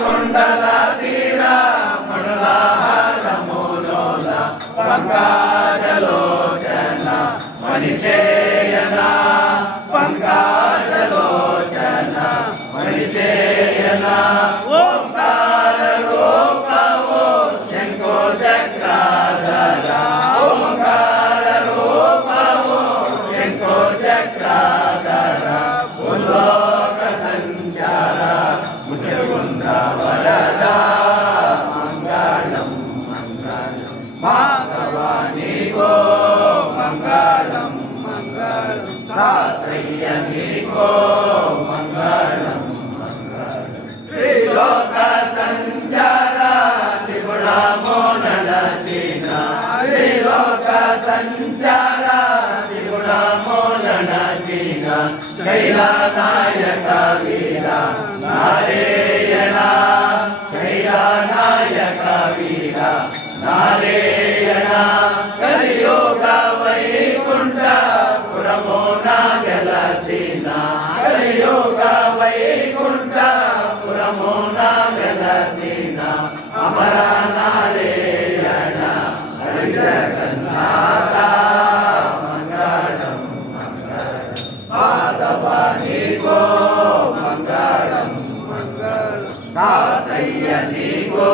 కొండల తీర మండలాహారములోల పంకజలోచన మణిశయన పంకజలోచన మణిశయన ఓంకార రూపమో శంఖో చక్రాధర ఓంకార రూపమో శంఖో చక్రాధర భూలోక సంచార ముజగుంద వరద మంగళం మంగళం మాధవాని గో మంగళం మంగళం తాతయ్య నీకో మంగళం మంగళం త్రిలోక సంచార త్రిగుణమో నడసిన త్రిలోక సంచార త్రిగుణమో నడసిన శైలనాయక వీర నారాయణ శైలనాయక వీర నారాయణ కలియుగ వైకుంఠ పురమో వెలసిన కలియుగ వైకుంఠ పురమో వెలసిన అమర నారాయణ హరి జగన్నాథ మంగళం మంగళం మాధవాని గో మంగళం మంగళం తాతయ్య నీకో